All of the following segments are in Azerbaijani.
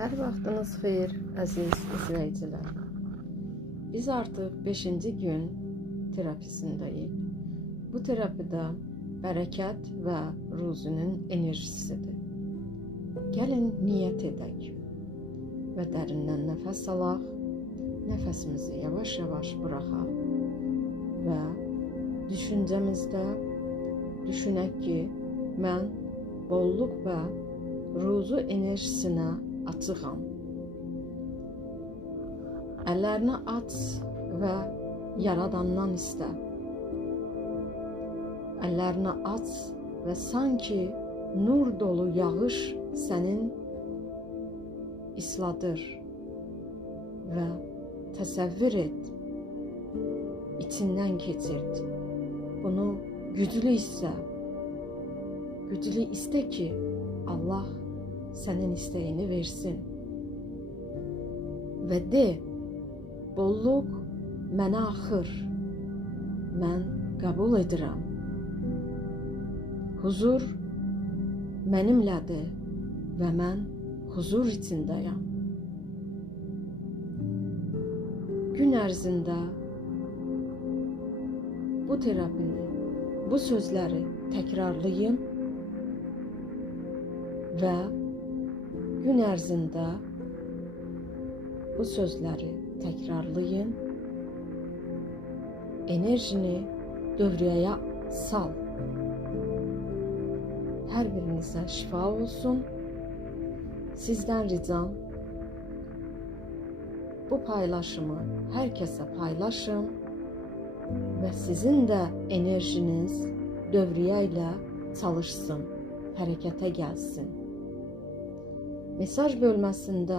Hər vaxtınız xeyir, əziz izləyicilər. Biz artıq 5-ci gün terapisindəyik. Bu terapida bərəkət və ruzunun enerjisidir. Gəlin niyyət edək və dərindən nəfəs alaq, nəfəsimizi yavaş-yavaş buraxaq və düşüncəmizdə düşünək ki, mən bolluq və ruzu enerjisinə açığam. Əllərini aç və Yaradandan istə. Əllərini aç və sanki nur dolu yağış sənin isladır və təsəvvür et, içindən keçirt. Bunu güclü istə. Güclü istə ki, Allah sənin istəyini versin. Və de, bolluq mənə axır, mən qəbul edirəm. Huzur mənimlədir və mən huzur içindəyəm. Gün ərzində bu terapini, bu sözləri təkrarlayın və gün ərzində bu sözləri təkrarlayın, enerjini dövriyyəyə sal. Hər birinizə şifa olsun. Sizdən ricam, bu paylaşımı hər kəsə paylaşın və sizin də enerjiniz dövriyyə ilə çalışsın, hərəkətə gəlsin. Mesaj bölməsində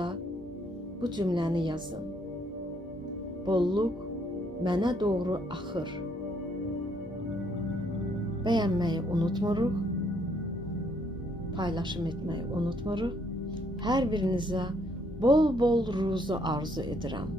bu cümləni yazın. Bolluq mənə doğru axır. Bəyənməyi unutmuruq. Paylaşım etməyi unutmuruq. Hər birinizə bol-bol ruzu arzu edirəm.